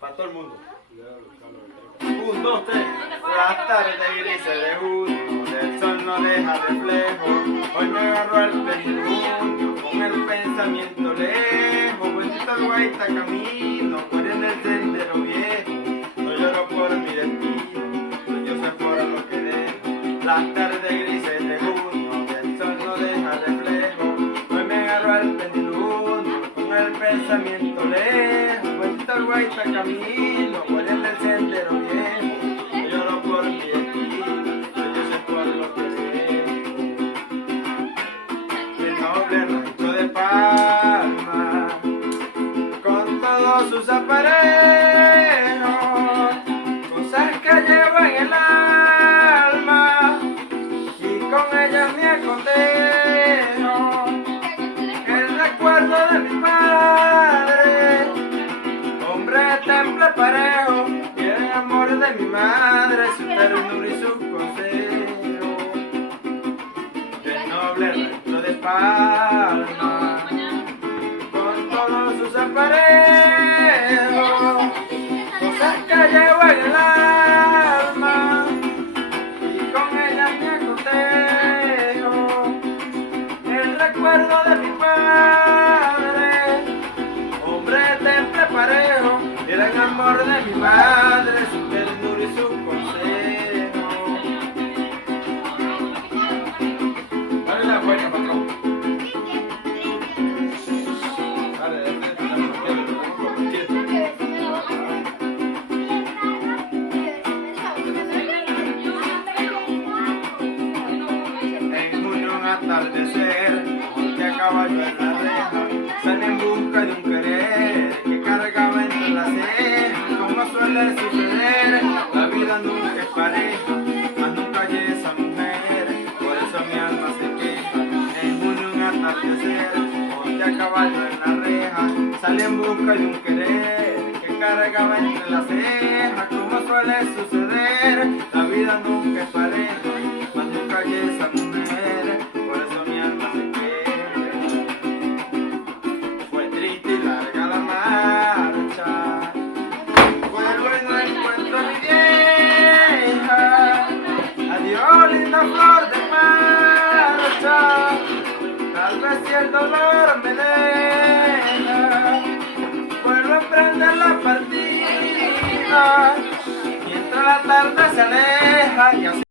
para todo el mundo. 1, 2, 3. Las tardes grises de junio, el sol no deja reflejo. Hoy me agarro al pendiente con el pensamiento lejos. Vueltito al guaita camino, por en el sendero viejo. No lloro por mi destino, yo sé por lo que dejo. Las tardes grises de junio, el sol no deja reflejo. Hoy me agarro al pendiente con el pensamiento lejos. Vueltito al guaita camino, por en el sendero viejo. No lloro por mi destino, yo sé por lo que dejo. El noble rancho de Palma, con todos sus aparejos, cosas que llevo en el alma y con ellas me acotejo. El recuerdo de mi padre, hombre temple parejo, y el amor de mi madre, su ternura y sus consejos. Del noble rancho de Palma, con todos sus aparejos, cosas que llevo en el alma y con ellas me acotejo. El recuerdo de mi padre, hombre temple parejo, y el amor de mi madre, su ternura y su consejo. Dale la buena, patrón. Atardecer, que a caballo en la reja, sale en busca de un querer que cargaba entre las cejas. Como suele suceder, la vida nunca es pareja, mas nunca hay esa mujer, por eso mi alma se queja. En junio un atardecer, monte a caballo en la reja, sale en busca de un querer que cargaba entre las cejas. Como suele suceder, la vida nunca es pareja, mas nunca hay esa mujer, por eso mi alma se queja. Fue triste y larga la marcha, vuelvo y no encuentro a mi vieja. Adiós, linda flor de marcha, tal vez si el dolor me deja, vuelvo a emprender la partida, mientras la tarde se aleja y así